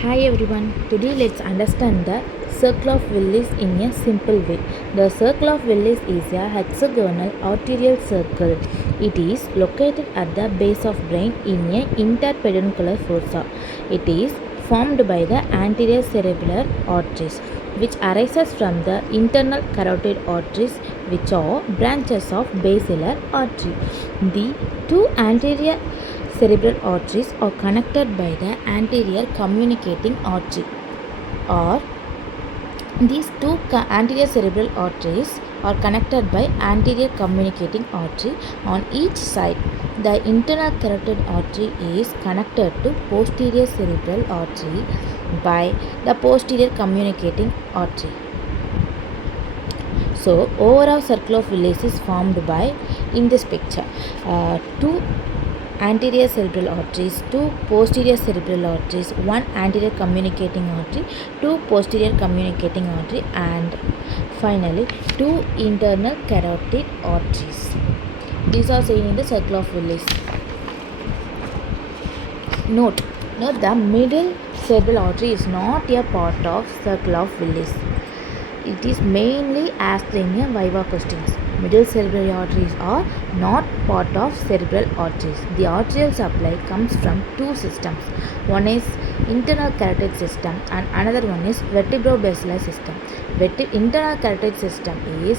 Hi everyone, today let's understand the circle of Willis in a simple way. The circle of Willis is a hexagonal arterial circle. It is located at the base of brain in a interpeduncular fossa. It is formed by the anterior cerebellar arteries, which arises from the internal carotid arteries, which are branches of basilar artery. The two anterior cerebral arteries are connected by the anterior communicating artery, or these two anterior cerebral arteries are connected by anterior communicating artery on each side. The internal carotid artery is connected to posterior cerebral artery by the posterior communicating artery. So overall circle of Willis is formed by, in this picture, two anterior cerebral arteries, two posterior cerebral arteries, one anterior communicating artery, two posterior communicating artery, and finally two internal carotid arteries. These are seen in the circle of Willis. Note the middle cerebral artery is not a part of circle of Willis. It is mainly asked in a viva questions. Middle cerebral arteries are not part of cerebral arteries. The arterial supply comes from two systems. One is internal carotid system and another one is vertebrobasilar system. Internal carotid system is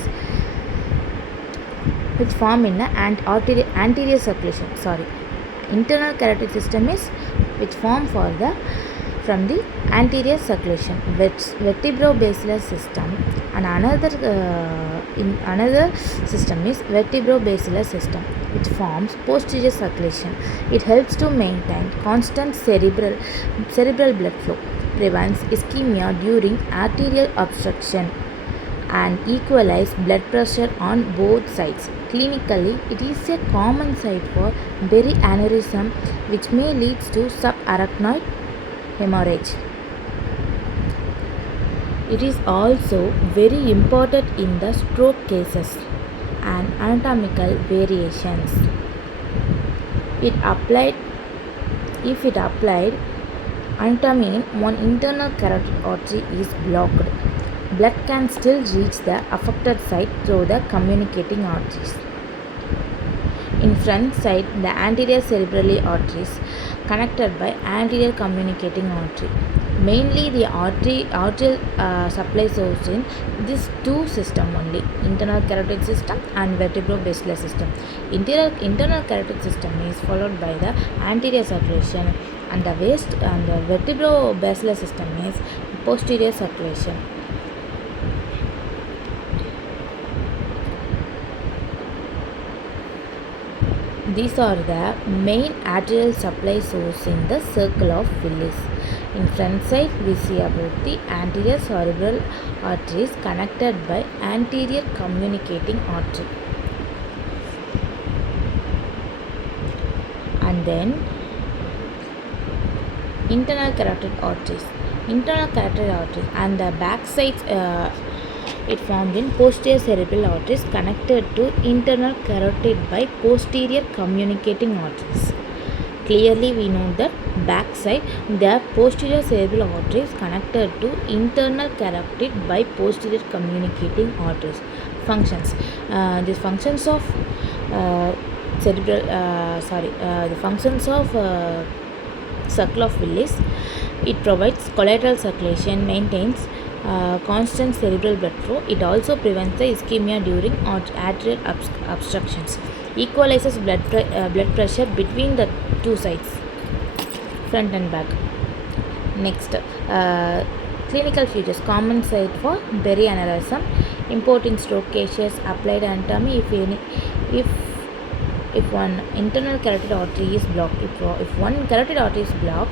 which form in the anterior circulation. Internal carotid system is which form from the anterior circulation, which vertebrobasilar system, and another system is vertebrobasilar system, which forms posterior circulation. It helps to maintain constant cerebral blood flow, prevents ischemia during arterial obstruction, and equalize blood pressure on both sides. Clinically, it is a common site for aneurysm, which may lead to subarachnoid hemorrhage. It is also very important in the stroke cases and anatomical variations. If it applied anatomy, one internal carotid artery is blocked. Blood can still reach the affected site through the communicating arteries. In front side, the anterior cerebral arteries connected by anterior communicating artery. Mainly the arterial supply source in these two systems only, internal carotid system and vertebrobasilar system. Internal carotid system is followed by the anterior circulation, and the vertebrobasilar system is posterior circulation. These are the main arterial supply source in the circle of Willis. In front side, we see about the anterior cerebral arteries connected by anterior communicating artery, and then internal carotid arteries. And the back sides it formed in posterior cerebral arteries connected to internal carotid by posterior communicating arteries. Clearly we know that back side, the posterior cerebral arteries connected to internal carotid by posterior communicating arteries. Functions. The functions of circle of Willis. It provides collateral circulation, maintains constant cerebral blood flow. It also prevents the ischemia during arterial obstructions. Equalizes blood pressure between the two sides, front and back. Next, clinical features. Common site for aneurysm. Important stroke cases. Applied anatomy. If one internal carotid artery is blocked, if one carotid artery is blocked,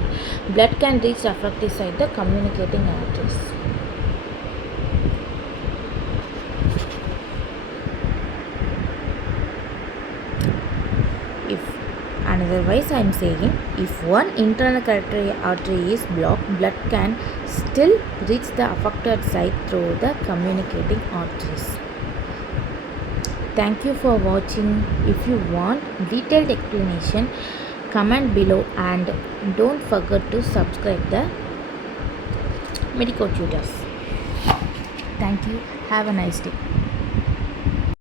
blood can reach the affected site, the communicating arteries. Otherwise, I am saying, if one internal carotid artery is blocked, blood can still reach the affected site through the communicating arteries. Thank you for watching. If you want detailed explanation, comment below and don't forget to subscribe the medical tutors. Thank you. Have a nice day.